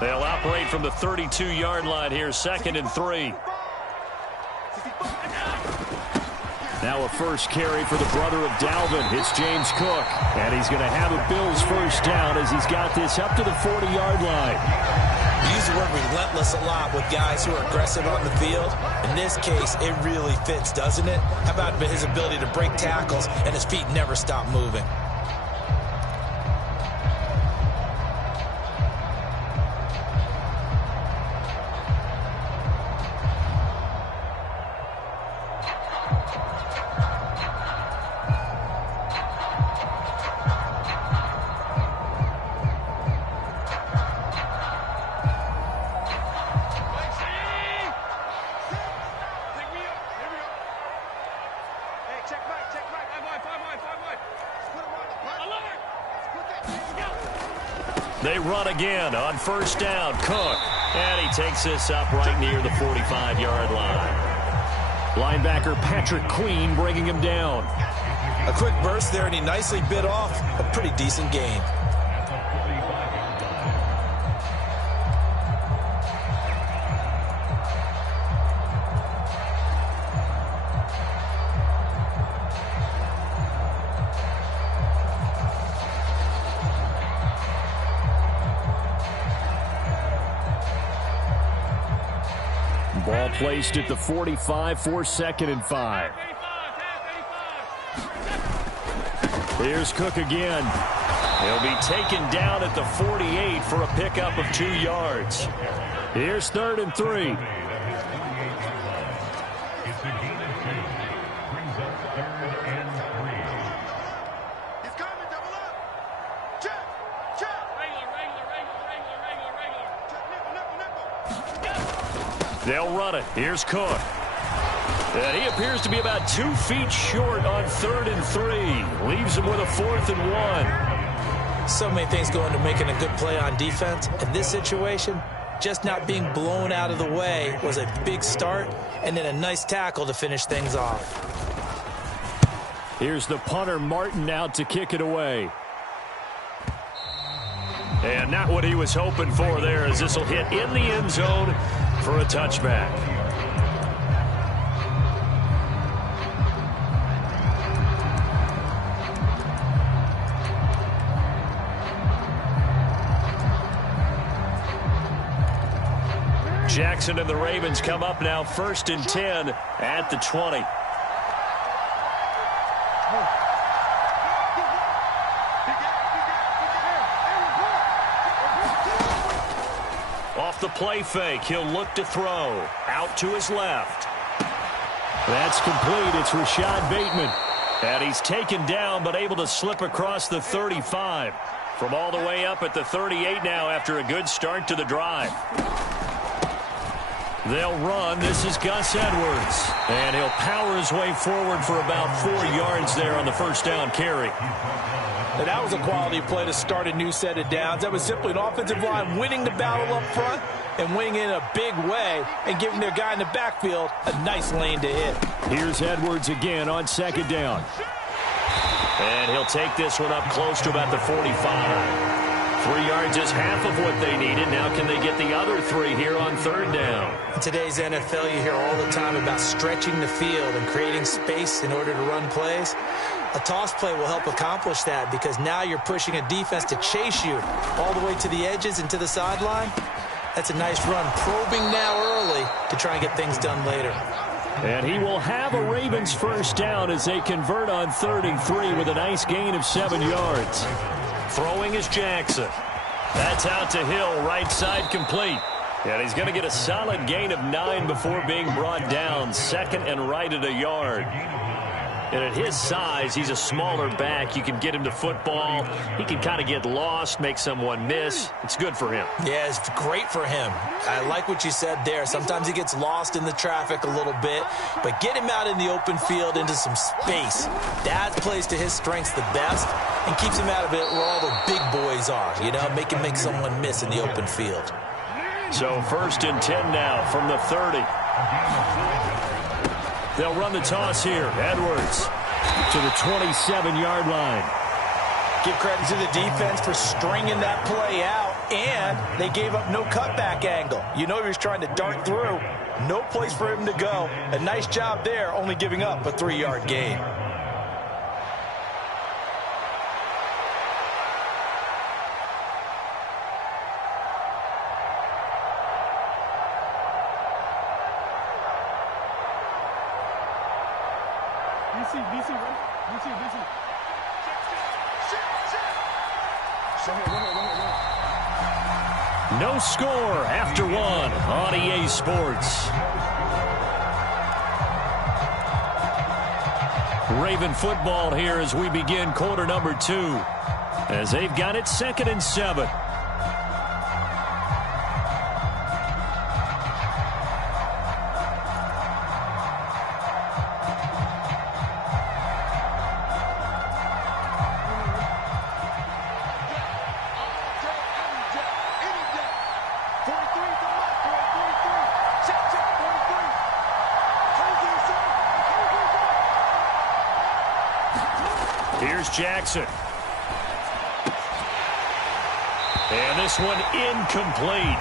They'll operate from the 32-yard line here, 2nd and 3. Now a first carry for the brother of Dalvin. It's James Cook. And he's going to have a Bills first down as he's got this up to the 40-yard line. You use the word relentless a lot with guys who are aggressive on the field. In this case, it really fits, doesn't it? How about his ability to break tackles and his feet never stop moving? They run again on first down. Cook. And he takes this up right near the 45-yard line. Linebacker Patrick Queen bringing him down. A quick burst there, and he nicely bit off a pretty decent gain. Ball placed at the 45 for 2nd and 5. Here's Cook again. He'll be taken down at the 48 for a pickup of 2 yards. Here's 3rd and 3. They'll run it. Here's Cook. And he appears to be about 2 feet short on 3rd and 3. Leaves him with a 4th and 1. So many things go into making a good play on defense. In this situation, just not being blown out of the way was a big start, and then a nice tackle to finish things off. Here's the punter, Martin, out to kick it away. And not what he was hoping for there, as this will hit in the end zone for a touchback. Jackson and the Ravens come up now 1st and 10 at the 20. Off the play fake, he'll look to throw. Out to his left. That's complete. It's Rashad Bateman. And he's taken down but able to slip across the 35. From all the way up at the 38 now after a good start to the drive. They'll run. This is Gus Edwards. And he'll power his way forward for about 4 yards there on the first down carry. And that was a quality play to start a new set of downs. That was simply an offensive line winning the battle up front and winning in a big way and giving their guy in the backfield a nice lane to hit. Here's Edwards again on 2nd down. And he'll take this one up close to about the 45. 3 yards is half of what they needed. Now can they get the other 3 here on 3rd down? In today's NFL, you hear all the time about stretching the field and creating space in order to run plays. A toss play will help accomplish that because now you're pushing a defense to chase you all the way to the edges and to the sideline. That's a nice run, probing now early to try and get things done later. And he will have a Ravens first down as they convert on 3rd and 3 with a nice gain of 7 yards. Throwing is Jackson. That's out to Hill, right side complete. And he's going to get a solid gain of 9 before being brought down. 2nd and right at a yard. And at his size, he's a smaller back. You can get him to football. He can kind of get lost, make someone miss. It's good for him. Yeah, it's great for him. I like what you said there. Sometimes he gets lost in the traffic a little bit, but get him out in the open field into some space. That plays to his strengths the best and keeps him out of it where all the big boys are, you know, make him make someone miss in the open field. So 1st and 10 now from the 30. They'll run the toss here. Edwards to the 27-yard line. Give credit to the defense for stringing that play out And they gave up no cutback angle. You know he was trying to dart through. No place for him to go. A nice job there, only giving up a 3-yard gain. No score after one on EA Sports. Raven football here as we begin quarter number 2. As they've got it 2nd and 7. Here's Jackson. And this one incomplete.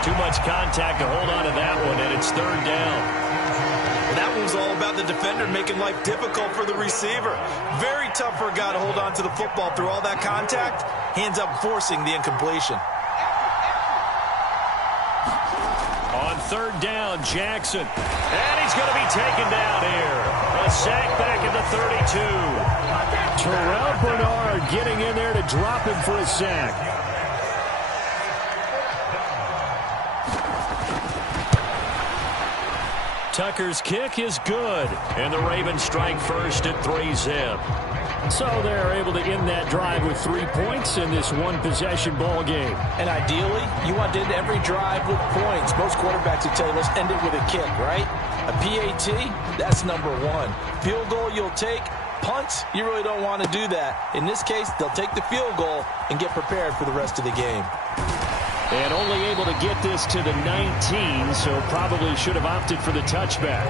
Too much contact to hold on to that one, and it's 3rd down. That one was all about the defender making life difficult for the receiver. Very tough for a guy to hold on to the football through all that contact. Hands up forcing the incompletion. On 3rd down, Jackson. And he's going to be taken down here. A sack back at the 32. Terrell Bernard getting in there to drop him for a sack. Tucker's kick is good. And the Ravens strike first at 3-zip. So they're able to end that drive with 3 points in this one-possession ball game. And ideally, you want to end every drive with points. Most quarterbacks would tell you, let's end it with a kick, right? A PAT, that's number 1. Field goal you'll take. Punts, you really don't want to do that. In this case, they'll take the field goal and get prepared for the rest of the game. And only able to get this to the 19, so probably should have opted for the touchback.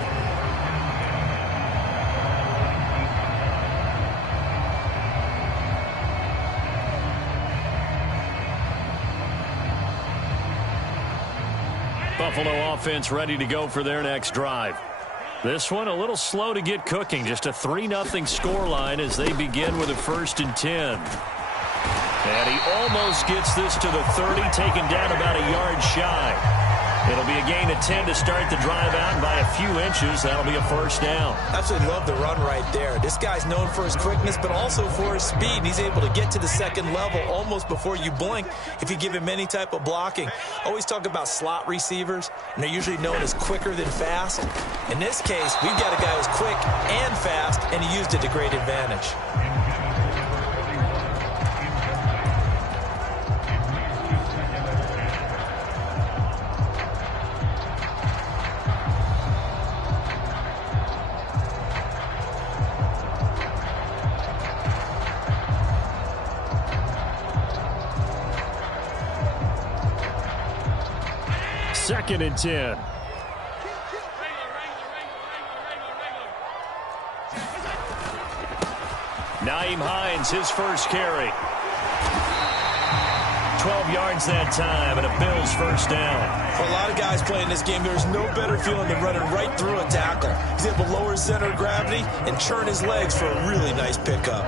Buffalo offense ready to go for their next drive. This one a little slow to get cooking. Just a 3-0 scoreline as they begin with a 1st and 10. And he almost gets this to the 30, taken down about a yard shy. It'll be a gain of 10 to start the drive out, and by a few inches, that'll be a 1st down. Absolutely love the run right there. This guy's known for his quickness, but also for his speed. And he's able to get to the 2nd level almost before you blink if you give him any type of blocking. Always talk about slot receivers, and they're usually known as quicker than fast. In this case, we've got a guy who's quick and fast, and he used it to great advantage. Second and 10. Nyheim Hines, his first carry. 12 yards that time, and a Bills 1st down. For a lot of guys playing this game, there's no better feeling than running right through a tackle. He's able to lower his center of gravity and turn his legs for a really nice pickup.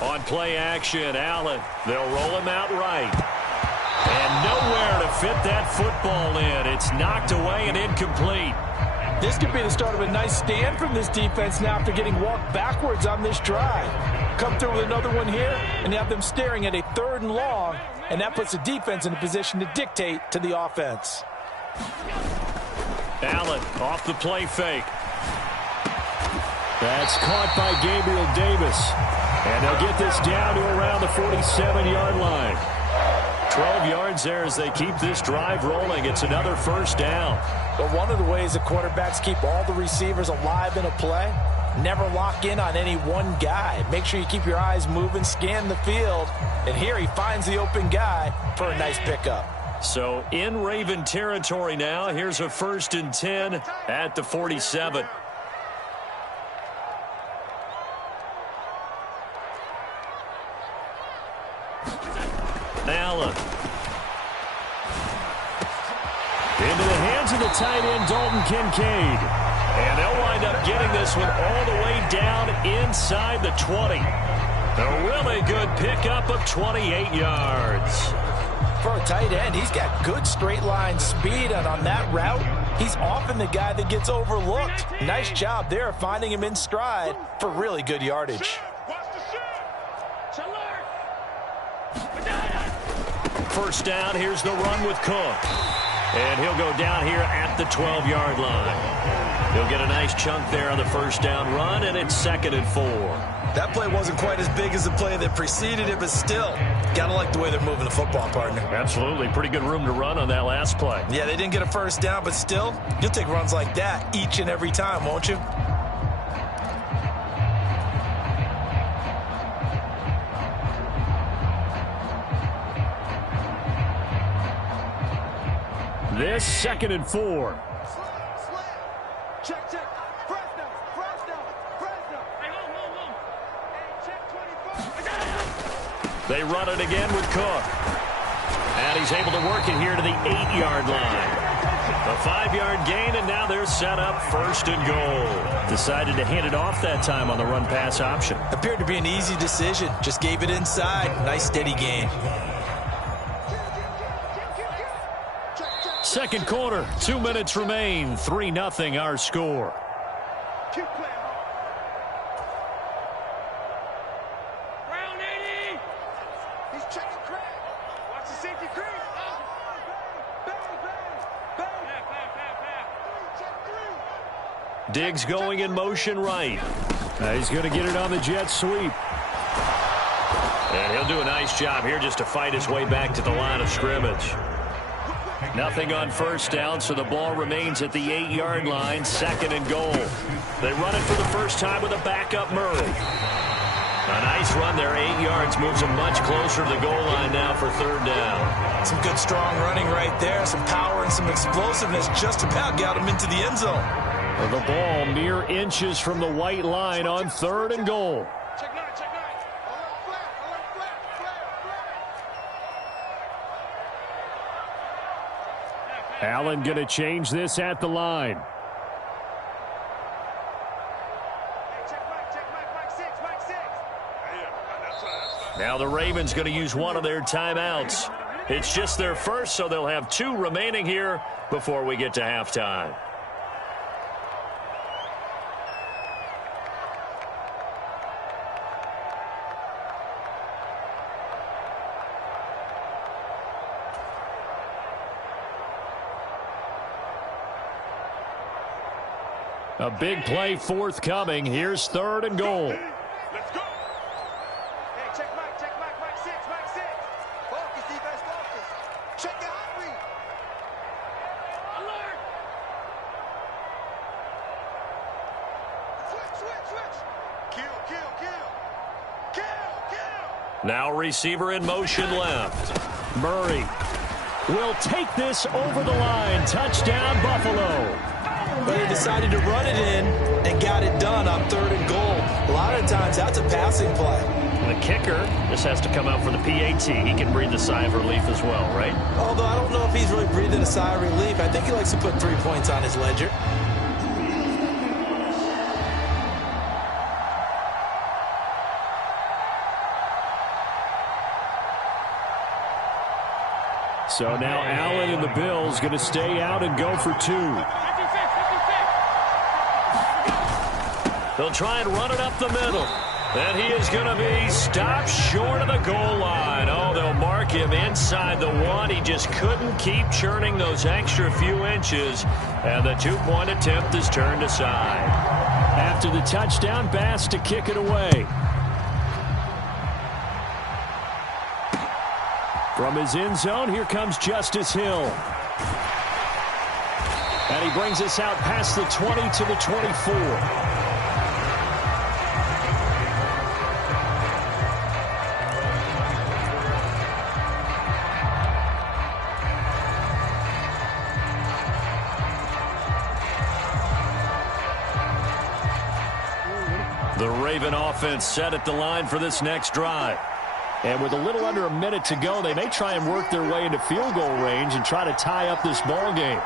On play action, Allen. They'll roll him out right. And nowhere to fit that football in. It's knocked away and incomplete. This could be the start of a nice stand from this defense now after getting walked backwards on this drive. Come through with another one here, and you have them staring at a 3rd and long, and that puts the defense in a position to dictate to the offense. Allen off the play fake. That's caught by Gabriel Davis. And they'll get this down to around the 47-yard line. 12 yards there as they keep this drive rolling. It's another first down. But one of the ways that quarterbacks keep all the receivers alive in a play, never lock in on any one guy. Make sure you keep your eyes moving, scan the field. And here he finds the open guy for a nice pickup. So in Raven territory now. Here's a 1st and 10 at the 47. Allen. Into the hands of the tight end, Dalton Kincaid. And they'll wind up getting this one all the way down inside the 20. A really good pickup of 28 yards. For a tight end, he's got good straight line speed, and on that route, he's often the guy that gets overlooked. Nice job there finding him in stride for really good yardage. First down, here's the run with Cook. And he'll go down here at the 12-yard line. He'll get a nice chunk there on the first down run, and it's 2nd and 4. That play wasn't quite as big as the play that preceded it, but still, gotta like the way they're moving the football, partner. Absolutely. Pretty good room to run on that last play. Yeah, they didn't get a first down, but still, you'll take runs like that each and every time, won't you? This 2nd and 4. Check. Fresno. Hey, home. Hey, check 24. They run it again with Cook. And he's able to work it here to the 8-yard line. A 5-yard gain, and now they're set up 1st and goal. Decided to hand it off that time on the run-pass option. Appeared to be an easy decision. Just gave it inside. Nice, steady gain. Second quarter, 2 minutes remain. 3-0 our score. Keep playing hard. Round 80. He's checking Craig. Watch the safety, Craig. Bang. Check 3. Diggs going in motion right. He's going to get it on the jet sweep. And he'll do a nice job here just to fight his way back to the line of scrimmage. Nothing on first down, so the ball remains at the 8-yard line, 2nd and goal. They run it for the first time with a backup Murray. A nice run there, 8 yards, moves them much closer to the goal line now for 3rd down. Some good strong running right there, some power and some explosiveness, just about got him into the end zone. The ball mere inches from the white line on 3rd and goal. Check 9. Allen going to change this at the line. Check 6. Now the Ravens going to use one of their timeouts. It's just their first, so they'll have 2 remaining here before we get to halftime. A big play forthcoming. Here's 3rd and goal. Let's go. Hey, check Mike 6. Focus, defense, focus. Check your hot read. Alert. Switch. Kill. Now receiver in motion left. Murray will take this over the line. Touchdown, Buffalo. But he decided to run it in and got it done on 3rd and goal. A lot of times, that's a passing play. The kicker just has to come out for the PAT. He can breathe a sigh of relief as well, right? Although I don't know if he's really breathing a sigh of relief. I think he likes to put 3 points on his ledger. So now Allen and the Bills going to stay out and go for 2. They'll try and run it up the middle. And he is going to be stopped short of the goal line. Oh, they'll mark him inside the 1. He just couldn't keep churning those extra few inches. And the 2-point attempt is turned aside. After the touchdown, Bass to kick it away. From his end zone, here comes Justice Hill. And he brings us out past the 20 to the 24. The Raven offense set at the line for this next drive. And with a little under a minute to go, they may try and work their way into field goal range and try to tie up this ball game.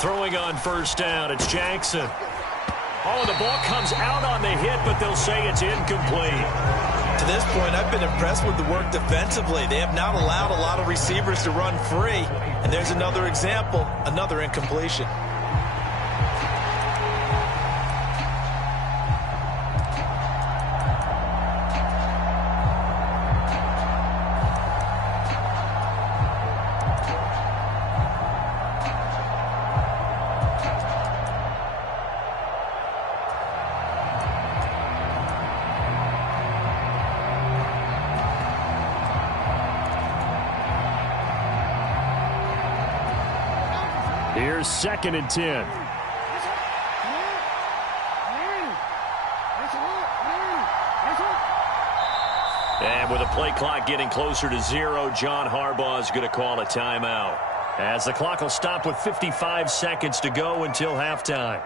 Throwing on first down, it's Jackson. Oh, the ball comes out on the hit, but they'll say it's incomplete. To this point, I've been impressed with the work defensively. They have not allowed a lot of receivers to run free. And there's another example, another incompletion. Here's 2nd and 10. And with the play clock getting closer to 0, John Harbaugh is going to call a timeout, as the clock will stop with 55 seconds to go until halftime.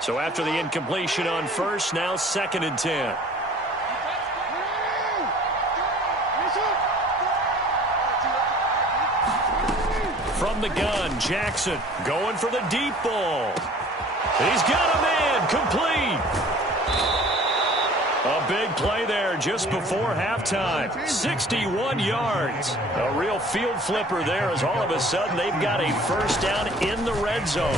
So after the incompletion on first, now 2nd and 10. From the gun, Jackson going for the deep ball. He's got a man, complete. A big play there just before halftime. 61 yards. A real field flipper there, as all of a sudden they've got a first down in the red zone.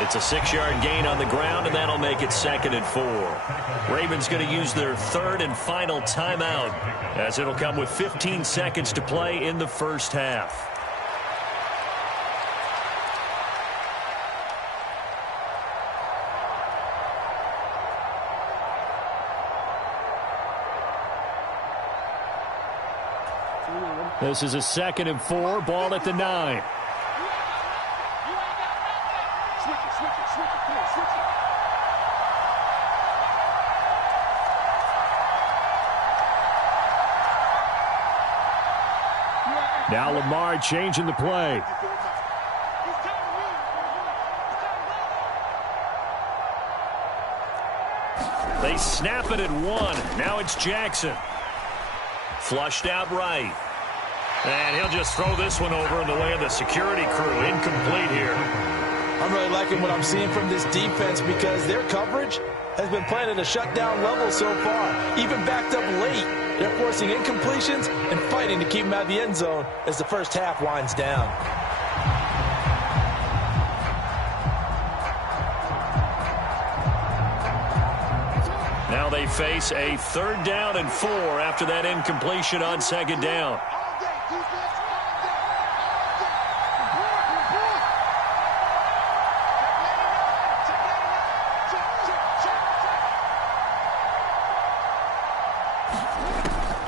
It's a 6-yard gain on the ground, and that'll make it 2nd and 4. Ravens going to use their 3rd and final timeout, as it'll come with 15 seconds to play in the first half. This is a 2nd and 4, ball at the 9. Now Lamar changing the play. They snap it at 1. Now it's Jackson. Flushed out right. And he'll just throw this one over in the way of the security crew. Incomplete here. I'm really liking what I'm seeing from this defense because their coverage has been playing at a shutdown level so far. Even backed up late. They're forcing incompletions and fighting to keep them out of the end zone as the first half winds down. Now they face a 3rd down and 4 after that incompletion on 2nd down.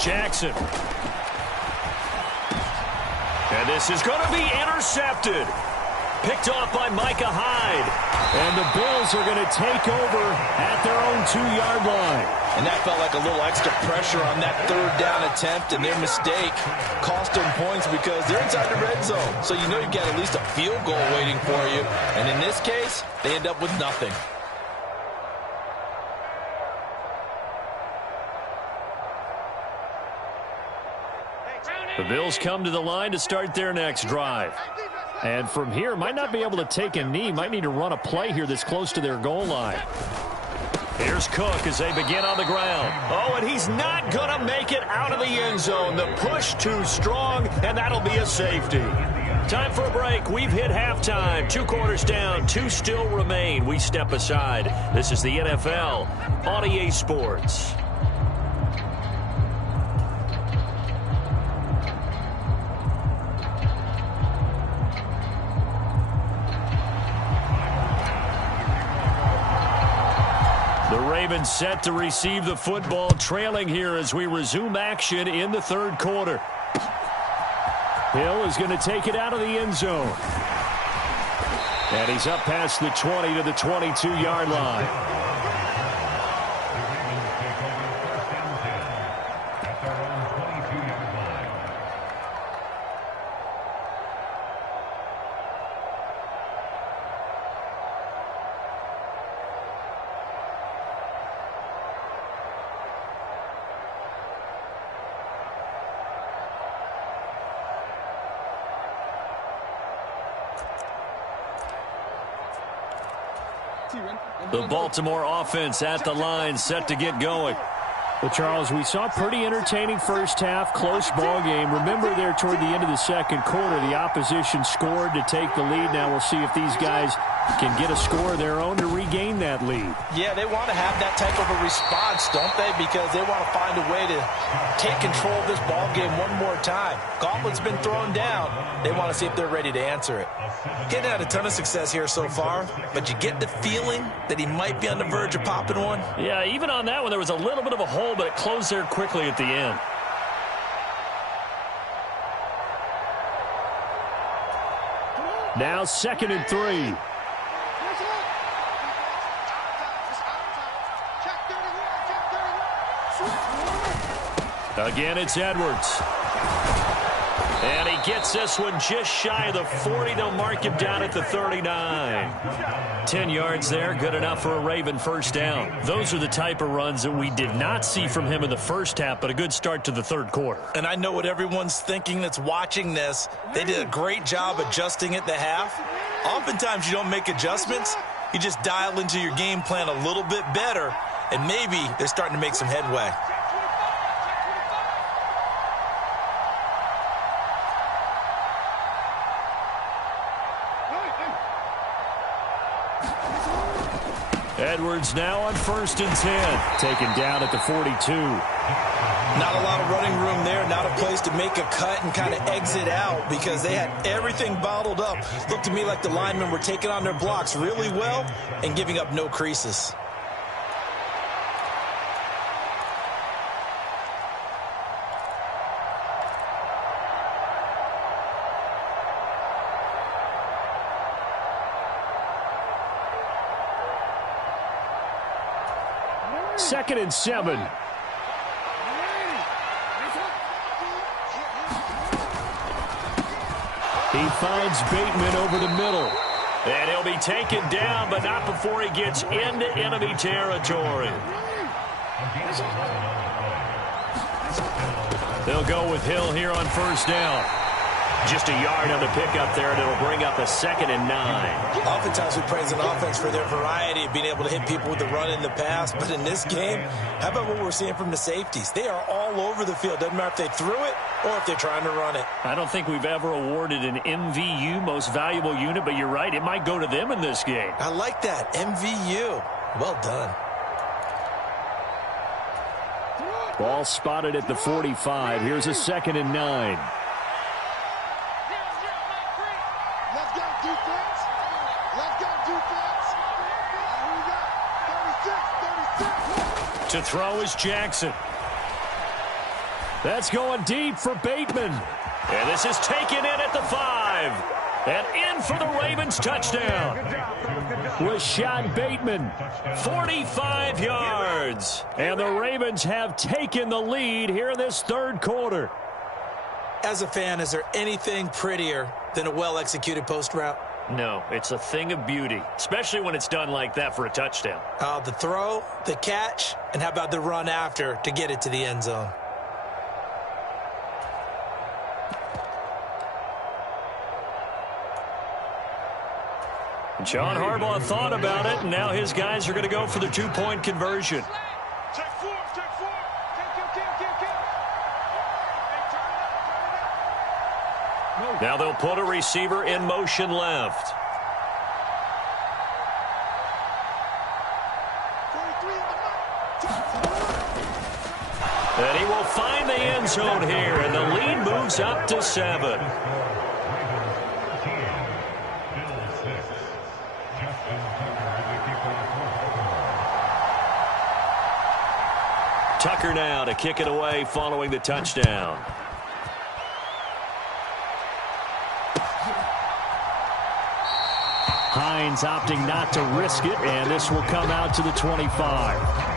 Jackson. And this is going to be intercepted. Picked off by Micah Hyde. And the Bills are going to take over at their own 2-yard line. And that felt like a little extra pressure on that 3rd down attempt, and their mistake cost them points because they're inside the red zone. So you know you've got at least a field goal waiting for you. And in this case, they end up with nothing. The Bills come to the line to start their next drive. And from here, might not be able to take a knee. Might need to run a play here that's close to their goal line. Here's Cook as they begin on the ground. Oh, and he's not going to make it out of the end zone. The push too strong, and that'll be a safety. Time for a break. We've hit halftime. 2 quarters down, 2 still remain. We step aside. This is the NFL on EA Sports. The Ravens set to receive the football, trailing here as we resume action in the third quarter. Hill is going to take it out of the end zone. And he's up past the 20 to the 22-yard line. The Baltimore offense at the line, set to get going. Well, Charles, we saw a pretty entertaining first half, close ball game. Remember there toward the end of the second quarter, the opposition scored to take the lead. Now we'll see if these guys can get a score of their own to regain that lead. Yeah, they want to have that type of a response, don't they? Because they want to find a way to take control of this ball game one more time. Gauntlet's been thrown down. They want to see if they're ready to answer it. Getting had a ton of success here so far, but you get the feeling that he might be on the verge of popping one. Yeah, even on that one, there was a little bit of a hole, but it closed there quickly at the end. Now 2nd and 3. Again, it's Edwards. And he gets this one just shy of the 40. They'll mark him down at the 39. 10 yards there, good enough for a Raven first down. Those are the type of runs that we did not see from him in the first half, but a good start to the third quarter. And I know what everyone's thinking that's watching this. They did a great job adjusting at the half. Oftentimes you don't make adjustments. You just dial into your game plan a little bit better, and maybe they're starting to make some headway. Edwards now on 1st and 10. Taken down at the 42. Not a lot of running room there. Not a place to make a cut and kind of exit out because they had everything bottled up. Looked to me like the linemen were taking on their blocks really well and giving up no creases. Second and 7. He finds Bateman over the middle. And he'll be taken down, but not before he gets into enemy territory. They'll go with Hill here on first down. Just a yard on the pickup there, and it'll bring up a 2nd and 9. Oftentimes we praise an offense for their variety of being able to hit people with the run in the pass. But in this game, how about what we're seeing from the safeties? They are all over the field. Doesn't matter if they threw it or if they're trying to run it. I don't think we've ever awarded an MVU, most valuable unit, but you're right, it might go to them in this game. I like that, MVU. Well done. Ball spotted at the 45. Here's a 2nd and 9. To throw is Jackson. That's going deep for Bateman. And this is taken in at the 5. And in for the Ravens touchdown. Rashad Bateman. 45 yards. And the Ravens have taken the lead here in this third quarter. As a fan, is there anything prettier than a well-executed post route? No, it's a thing of beauty, especially when it's done like that for a touchdown. The throw, the catch, and how about the run after to get it to the end zone? John Harbaugh thought about it, and now his guys are going to go for the 2-point conversion. Check 4, check 4. Kill. Hey, turn it up. No Now they'll put a receiver in motion left. And he will find the end zone here, and the lead moves up to 7. Tucker now to kick it away following the touchdown. Hines opting not to risk it, and this will come out to the 25.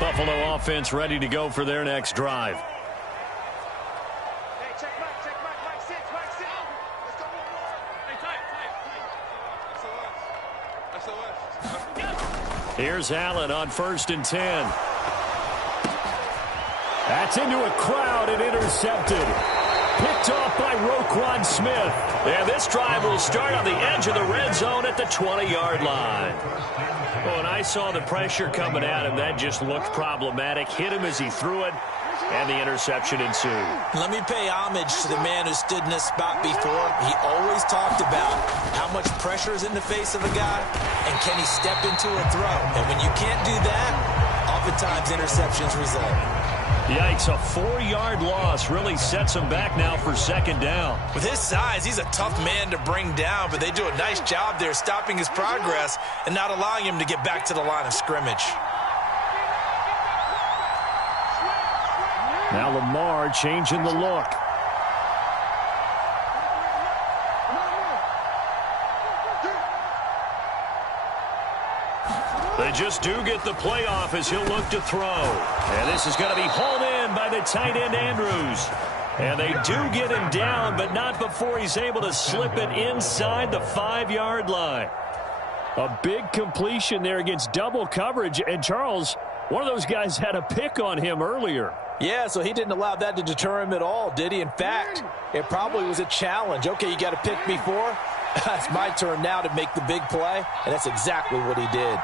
Buffalo offense ready to go for their next drive. Hey, check Mike 6. Let's go one more. Hey, tight. Here's Allen on 1st and 10. That's into a crowd and intercepted. Picked off by Roquan Smith. And this drive will start on the edge of the red zone at the 20-yard line. Oh, and I saw the pressure coming at him. That just looked problematic. Hit him as he threw it, and the interception ensued. Let me pay homage to the man who stood in this spot before. He always talked about how much pressure is in the face of a guy, and can he step into a throw. And when you can't do that, oftentimes interceptions result. Yikes, a 4-yard loss really sets him back now for 2nd down. With his size, he's a tough man to bring down, but they do a nice job there stopping his progress and not allowing him to get back to the line of scrimmage. Now Lamar changing the look. They just do get the playoff as he'll look to throw. And this is going to be hauled in by the tight end Andrews. And they do get him down, but not before he's able to slip it inside the 5-yard line. A big completion there against double coverage. And Charles, one of those guys had a pick on him earlier. Yeah, so he didn't allow that to deter him at all, did he? In fact, it probably was a challenge. Okay, you got to pick me 4. It's my turn now to make the big play, and that's exactly what he did.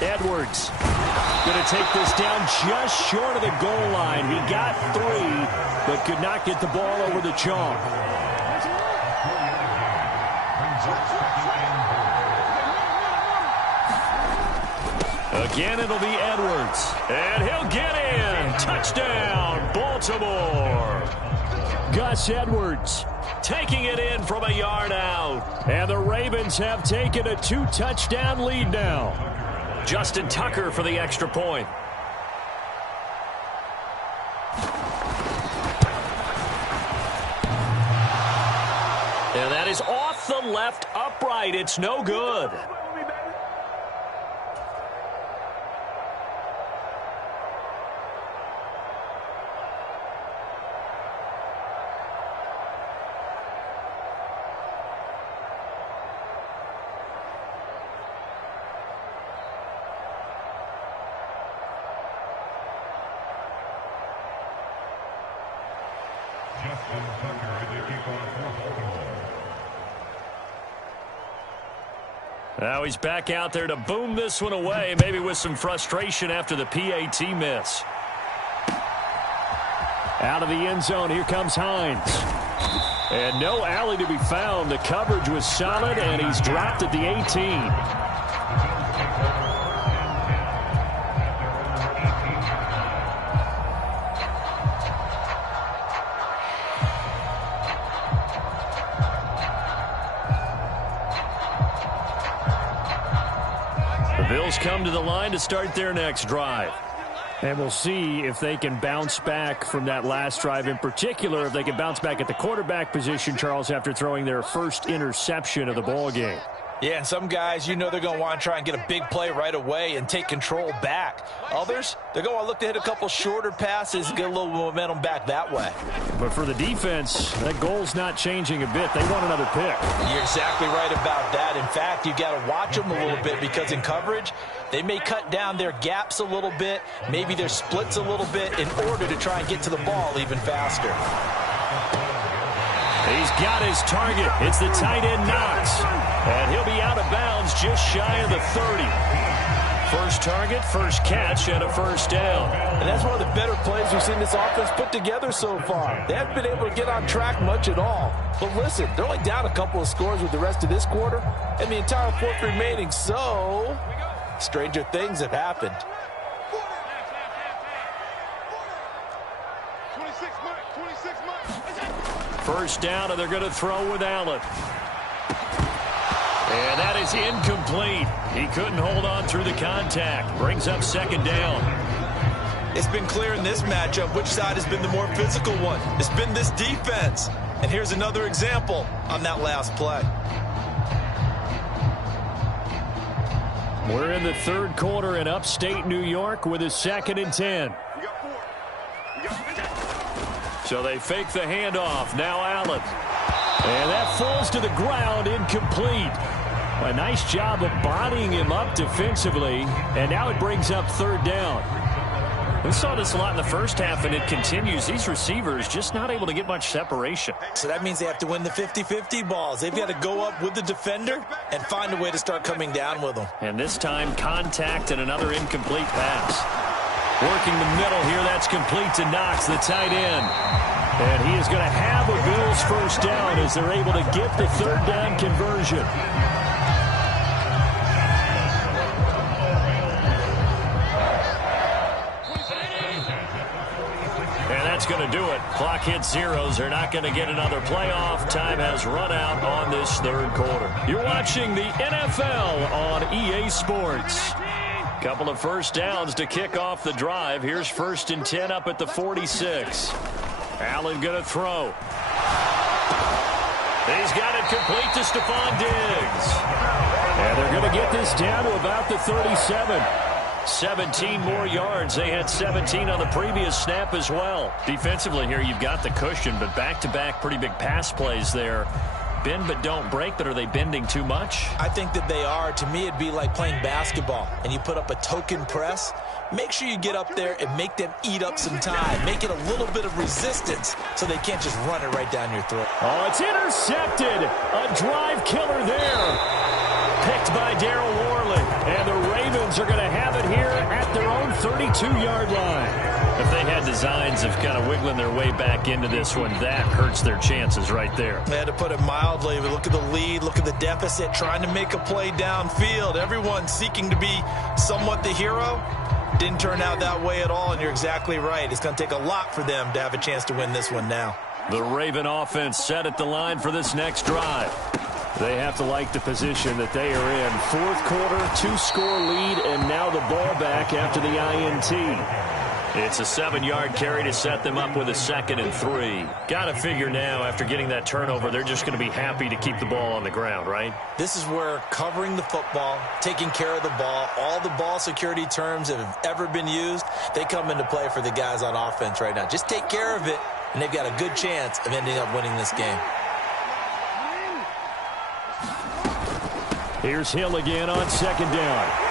Edwards going to take this down just short of the goal line. He got 3, but could not get the ball over the chalk. Again, it'll be Edwards. And he'll get in. Touchdown, Baltimore. Gus Edwards taking it in from a yard out. And the Ravens have taken a 2-touchdown lead now. Justin Tucker for the extra point. And that is off the left upright. It's no good. Now he's back out there to boom this one away, maybe with some frustration after the PAT miss. Out of the end zone, here comes Hines. And no alley to be found. The coverage was solid, and he's dropped at the 18. Bills come to the line to start their next drive. And we'll see if they can bounce back from that last drive. In particular, if they can bounce back at the quarterback position, Charles, after throwing their first interception of the ball game. Yeah, and some guys, you know they're going to want to try and get a big play right away and take control back. Others, they're going to look to hit a couple shorter passes and get a little momentum back that way. But for the defense, that goal's not changing a bit. They want another pick. You're exactly right about that. In fact, you got to watch them a little bit because in coverage, they may cut down their gaps a little bit, maybe their splits a little bit in order to try and get to the ball even faster. He's got his target. It's the tight end Knox. And he'll be out of bounds just shy of the 30. First target, first catch, and a first down. And that's one of the better plays we've seen this offense put together so far. They haven't been able to get on track much at all. But listen, they're only down a couple of scores with the rest of this quarter and the entire fourth remaining. So, stranger things have happened. 26 months. First down, and they're going to throw with Allen. And that is incomplete. He couldn't hold on through the contact. Brings up second down. It's been clear in this matchup which side has been the more physical one. It's been this defense. And here's another example on that last play. We're in the third quarter in upstate New York with a 2nd and 10. So they fake the handoff. Now Allen. And that falls to the ground, incomplete. A nice job of bodying him up defensively, and now it brings up third down. We saw this a lot in the first half, and it continues. These receivers just not able to get much separation. So that means they have to win the 50-50 balls. They've got to go up with the defender and find a way to start coming down with them. And this time, contact and another incomplete pass. Working the middle here, that's complete to Knox, the tight end. And he is going to have a Bills first down as they're able to get the third down conversion. And that's going to do it. Clock hits zeros. They're not going to get another playoff. Time has run out on this third quarter. You're watching the NFL on EA Sports. Couple of first downs to kick off the drive. Here's 1st and 10 up at the 46. Allen going to throw. He's got it complete to Stephon Diggs. And they're going to get this down to about the 37. 17 more yards. They had 17 on the previous snap as well. Defensively here, you've got the cushion, but back-to-back pretty big pass plays there. Bend but don't break, but are they bending too much? I think that they are. To me, it'd be like playing basketball, and you put up a token press. Make sure you get up there and make them eat up some time. Make it a little bit of resistance so they can't just run it right down your throat. Oh, it's intercepted. A drive killer there. Picked by Daryl Worley. And the Ravens are going to have it here at their own 32-yard line. If they had designs of kind of wiggling their way back into this one, that hurts their chances right there. They had to put it mildly. Look at the lead. Look at the deficit. Trying to make a play downfield. Everyone seeking to be somewhat the hero. Didn't turn out that way at all, and you're exactly right. It's going to take a lot for them to have a chance to win this one now. The Raven offense set at the line for this next drive. They have to like the position that they are in. Fourth quarter, 2-score lead, and now the ball back after the INT. It's a 7-yard carry to set them up with a 2nd and 3. Got to figure now, after getting that turnover, they're just going to be happy to keep the ball on the ground, right? This is where covering the football, taking care of the ball, all the ball security terms that have ever been used, they come into play for the guys on offense right now. Just take care of it, and they've got a good chance of ending up winning this game. Here's Hill again on 2nd down.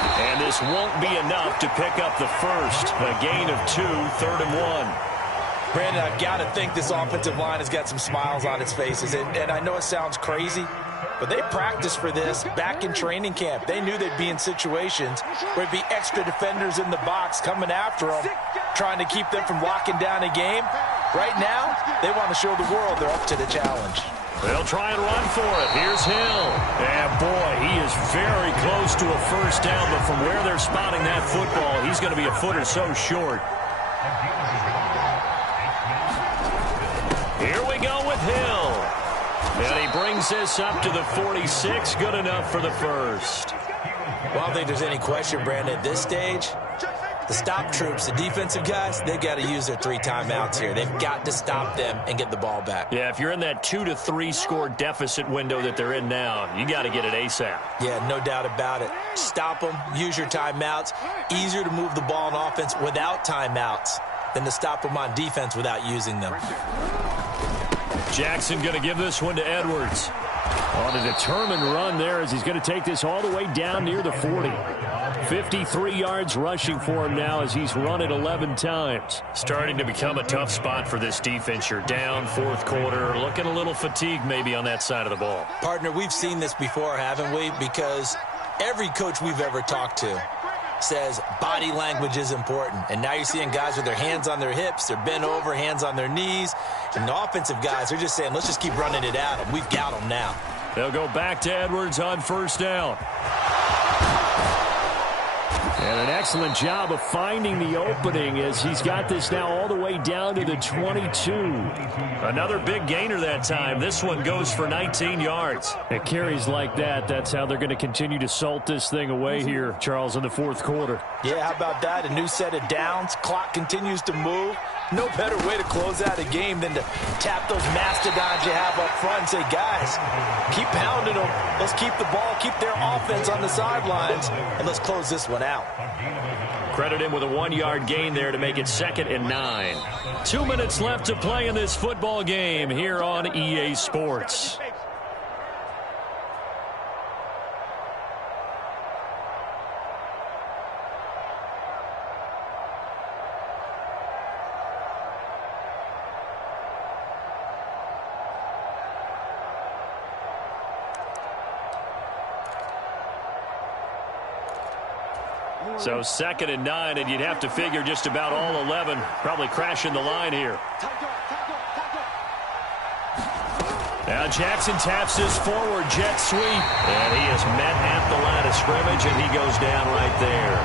And this won't be enough to pick up the first. A gain of 2, 3rd and 1. Brandon, I've got to think this offensive line has got some smiles on its faces. And I know it sounds crazy, but they practiced for this back in training camp. They knew they'd be in situations where it'd be extra defenders in the box coming after them, trying to keep them from locking down a game. Right now, they want to show the world they're up to the challenge. They'll try and run for it. Here's Hill. And, boy, he is very close to a first down, but from where they're spotting that football, he's going to be a foot or so short. Here we go with Hill. And he brings this up to the 46. Good enough for the first. Well, I don't think there's any question, Brandon, at this stage, The stop troops, the defensive guys, they got to use their 3 timeouts here. They've got to stop them and get the ball back. Yeah, if you're in that 2 to 3 score deficit window that they're in now, you got to get it ASAP. Yeah, no doubt about it. Stop them, use your timeouts. Easier to move the ball on offense without timeouts than to stop them on defense without using them. Jackson going to give this one to Edwards. On a determined run there as he's going to take this all the way down near the 40. 53 yards rushing for him now as he's run it 11 times. Starting to become a tough spot for this defense. You're down fourth quarter, looking a little fatigued maybe on that side of the ball. Partner, we've seen this before, haven't we? Because every coach we've ever talked to says body language is important. And now you're seeing guys with their hands on their hips, they're bent over, hands on their knees. And the offensive guys are just saying, let's just keep running it at them. We've got them now. They'll go back to Edwards on first down. And an excellent job of finding the opening as he's got this now all the way down to the 22. Another big gainer that time. This one goes for 19 yards. It carries like that. That's how they're going to continue to salt this thing away here, Charles, in the fourth quarter. Yeah, how about that? A new set of downs. Clock continues to move. No better way to close out a game than to tap those mastodons you have up front and say, guys, keep pounding them. Let's keep the ball, keep their offense on the sidelines, and let's close this one out. Credit him with a 1-yard gain there to make it 2nd and 9. 2 minutes left to play in this football game here on EA Sports. So 2nd and 9, and you'd have to figure just about all 11 probably crashing the line here. Now Jackson taps this forward jet sweep, and he is met at the line of scrimmage, and he goes down right there.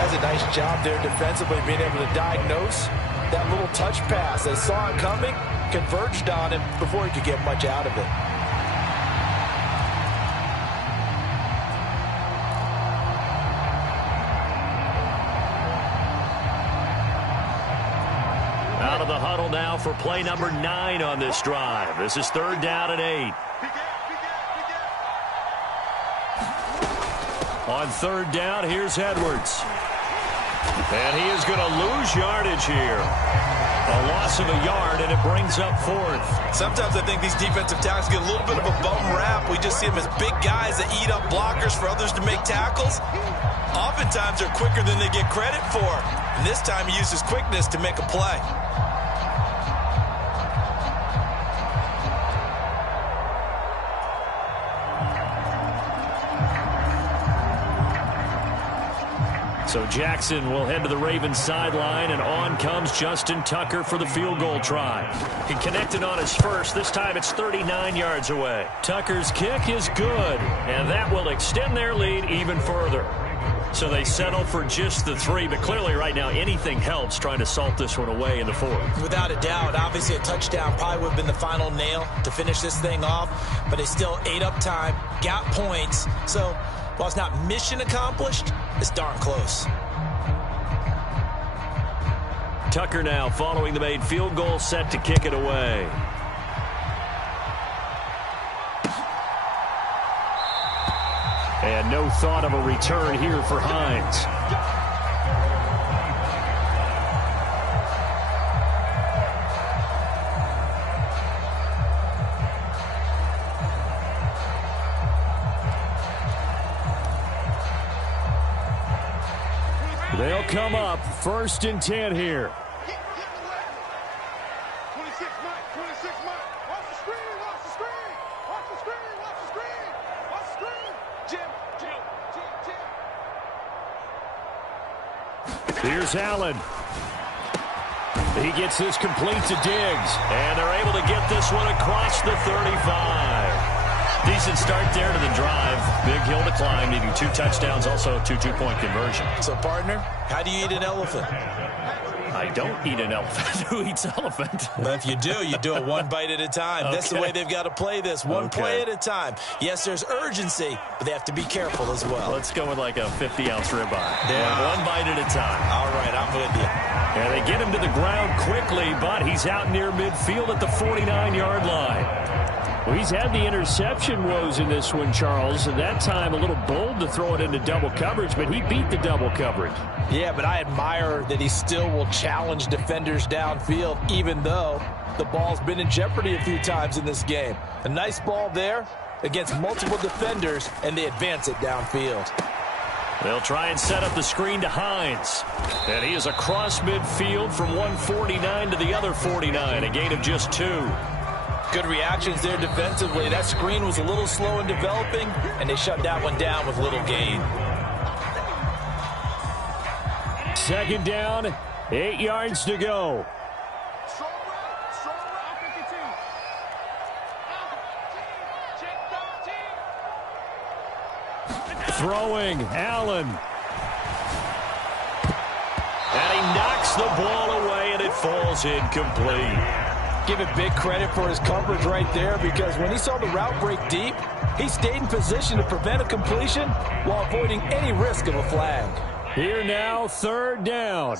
That's a nice job there defensively, being able to diagnose that little touch pass. They saw it coming, converged on him before he could get much out of it. Out of the huddle now for play number 9 on this drive. This is 3rd down and 8. On 3rd down, here's Edwards. And he is going to lose yardage here. A loss of a yard, and it brings up 4th. Sometimes I think these defensive tackles get a little bit of a bum rap. We just see them as big guys that eat up blockers for others to make tackles. Oftentimes they're quicker than they get credit for. And this time he uses quickness to make a play. So Jackson will head to the Ravens sideline, and on comes Justin Tucker for the field goal try. He connected on his first. This time it's 39 yards away. Tucker's kick is good, and that will extend their lead even further. So they settle for just the 3, but clearly right now anything helps trying to salt this one away in the 4th. Without a doubt, obviously a touchdown probably would have been the final nail to finish this thing off, but they still ate up time, got points. So while it's not mission accomplished, it's darn close. Tucker now following the made field goal, set to kick it away. And no thought of a return here for Hines. They'll come up 1st and 10 here. 26 Mike, 26 Mike. Watch the screen, watch the screen. Watch the screen, watch the screen. Watch the screen. Jim. Here's Allen. He gets this complete to Diggs. And they're able to get this one across the 35. Decent start there to the drive. Big hill to climb, needing 2 touchdowns, also a 2 two-point conversion. So, partner, how do you eat an elephant? I don't eat an elephant. Who eats elephant? But if you do it one bite at a time. Okay. That's the way they've got to play this, one play at a time. Yes, there's urgency, but they have to be careful as well. Let's go with like a 50-ounce ribeye. Yeah. One bite at a time. All right, I'm with you. And they get him to the ground quickly, but he's out near midfield at the 49-yard line. Well, he's had the interception woes in this one, Charles, and that time a little bold to throw it into double coverage, but he beat the double coverage. Yeah, but I admire that he still will challenge defenders downfield, even though the ball's been in jeopardy a few times in this game. A nice ball there against multiple defenders, and they advance it downfield. They'll try and set up the screen to Hines. And he is across midfield from 149 to the other 49, a gain of just 2. Good reactions there defensively. That screen was a little slow in developing, and they shut that one down with little gain. Second down, 8 yards to go. Throwing, Allen. And he knocks the ball away, and it falls incomplete. Give it big credit for his coverage right there, because when he saw the route break deep, he stayed in position to prevent a completion while avoiding any risk of a flag. Here now, third down.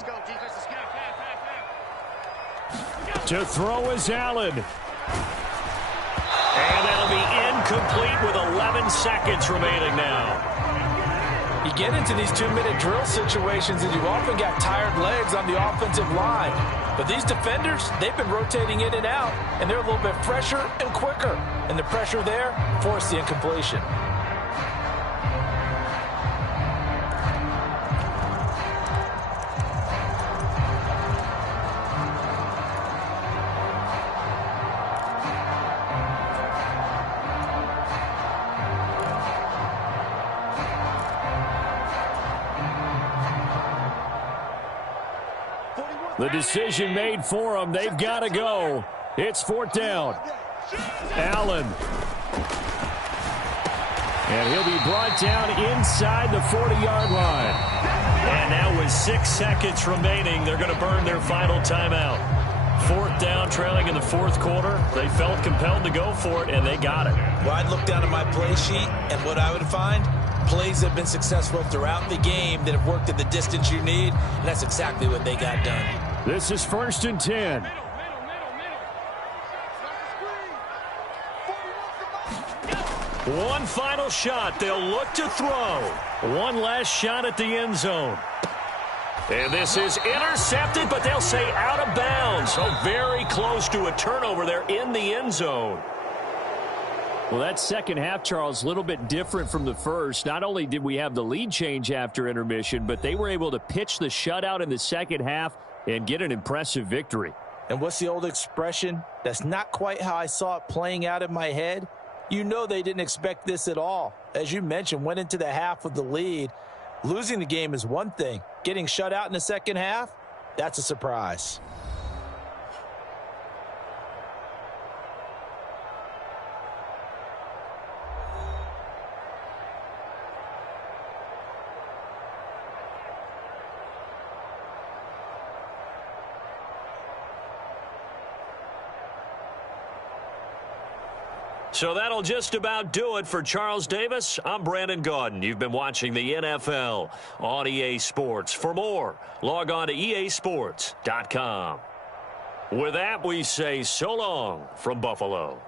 To throw is Allen. And that'll be incomplete with 11 seconds remaining now. You get into these 2-minute drill situations, and you've often got tired legs on the offensive line. But these defenders, they've been rotating in and out, and they're a little bit fresher and quicker. And the pressure there forced the incompletion. The decision made for them. They've got to go. It's fourth down. Allen. And he'll be brought down inside the 40-yard line. And now with 6 seconds remaining, they're going to burn their final timeout. Fourth down, trailing in the fourth quarter. They felt compelled to go for it, and they got it. Well, I'd look down at my play sheet, and what I would find, plays have been successful throughout the game that have worked at the distance you need, and that's exactly what they got done. This is first and 10. One final shot. They'll look to throw. One last shot at the end zone. And this is intercepted, but they'll say out of bounds. So very close to a turnover there in the end zone. Well, that second half, Charles, a little bit different from the first. Not only did we have the lead change after intermission, but they were able to pitch the shutout in the second half and get an impressive victory. And what's the old expression? That's not quite how I saw it playing out in my head. You know they didn't expect this at all. As you mentioned, went into the half with the lead. Losing the game is one thing. Getting shut out in the second half, that's a surprise. So that'll just about do it for Charles Davis. I'm Brandon Gaudin. You've been watching the NFL on EA Sports. For more, log on to easports.com. With that, we say so long from Buffalo.